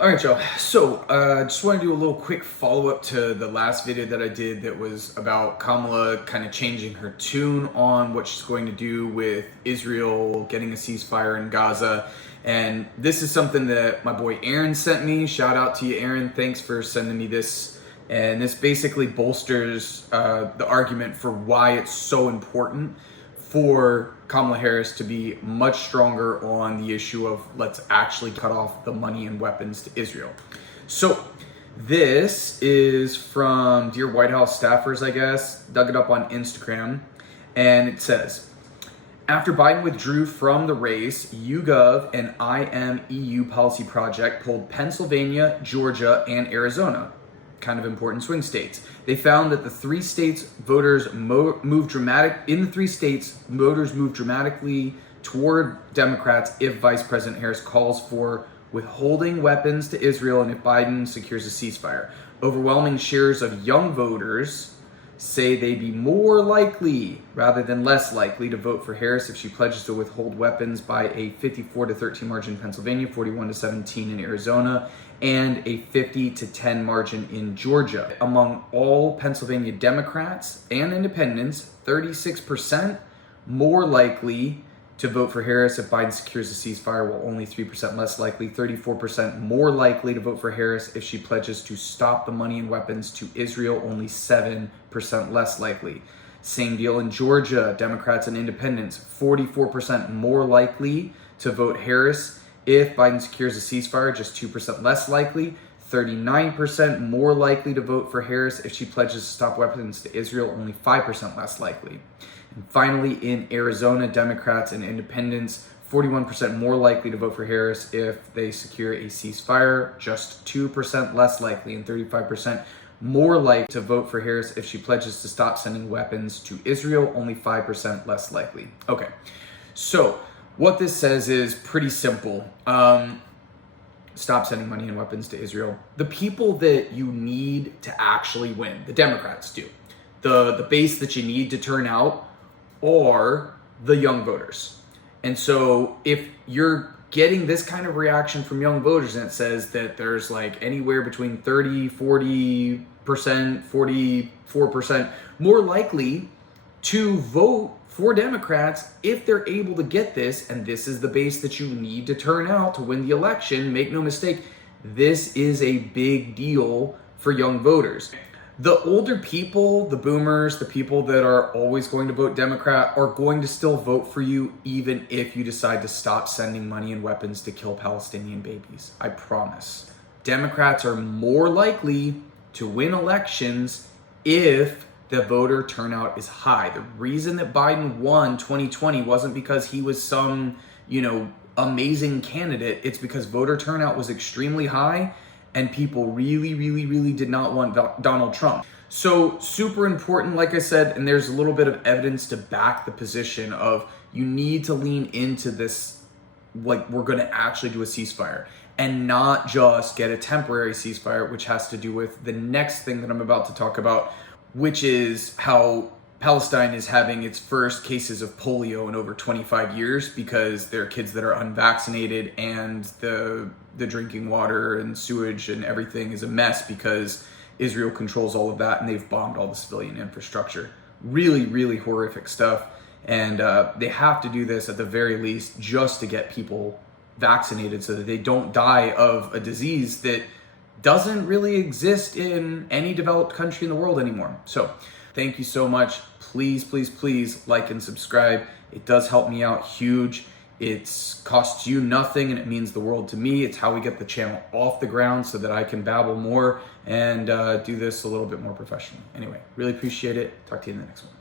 All right, y'all. So, just want to do a little quick follow-up to the last video that I did that was about Kamala kind of changing her tune on what she's going to do with Israel getting a ceasefire in Gaza. And this is something that my boy Aaron sent me. Shout out to you, Aaron. Thanks for sending me this. And this basically bolsters the argument for why it's so important for Kamala Harris to be much stronger on the issue of let's actually cut off the money and weapons to Israel. So this is from Dear White House Staffers, I guess, dug it up on Instagram, and it says, after Biden withdrew from the race, YouGov and IMEU Policy Project polled Pennsylvania, Georgia, and Arizona, kind of important swing states. They found that voters moved dramatically toward Democrats if Vice President Harris calls for withholding weapons to Israel and if Biden secures a ceasefire. Overwhelming shares of young voters say they'd be more likely rather than less likely to vote for Harris if she pledges to withhold weapons by a 54-13 margin in Pennsylvania, 41-17 in Arizona, and a 50-10 margin in Georgia. Among all Pennsylvania Democrats and independents, 36% more likely to vote for Harris if Biden secures a ceasefire, while only 3% less likely. 34% more likely to vote for Harris if she pledges to stop the money and weapons to Israel, only 7% less likely. Same deal in Georgia. Democrats and independents, 44% more likely to vote Harris if Biden secures a ceasefire, just 2% less likely. 39% more likely to vote for Harris if she pledges to stop weapons to Israel, only 5% less likely. And finally, in Arizona, Democrats and independents, 41% more likely to vote for Harris if they secure a ceasefire, just 2% less likely, and 35% more likely to vote for Harris if she pledges to stop sending weapons to Israel, only 5% less likely. Okay, so what this says is pretty simple. Stop sending money and weapons to Israel. The people that you need to actually win, the Democrats do. The base that you need to turn out are the young voters. And so if you're getting this kind of reaction from young voters and it says that there's like anywhere between 30, 40%, 44% more likely to vote for Democrats if they're able to get this, and this is the base that you need to turn out to win the election, make no mistake, this is a big deal for young voters. The older people, the boomers, the people that are always going to vote Democrat are going to still vote for you even if you decide to stop sending money and weapons to kill Palestinian babies. I promise. Democrats are more likely to win elections if the voter turnout is high. The reason that Biden won 2020 wasn't because he was some, amazing candidate. It's because voter turnout was extremely high and people really did not want Donald Trump. So super important, like I said, and there's a little bit of evidence to back the position of you need to lean into this, like we're going to actually do a ceasefire and not just get a temporary ceasefire, which has to do with the next thing that I'm about to talk about, which is how Palestine is having its first cases of polio in over 25 years because there are kids that are unvaccinated and the drinking water and sewage and everything is a mess because Israel controls all of that and they've bombed all the civilian infrastructure. Really horrific stuff. And they have to do this at the very least just to get people vaccinated so that they don't die of a disease that doesn't really exist in any developed country in the world anymore. So thank you so much. Please like and subscribe. It does help me out huge. It costs you nothing and it means the world to me. It's how we get the channel off the ground so that I can babble more and do this a little bit more professionally. Anyway, really appreciate it. Talk to you in the next one.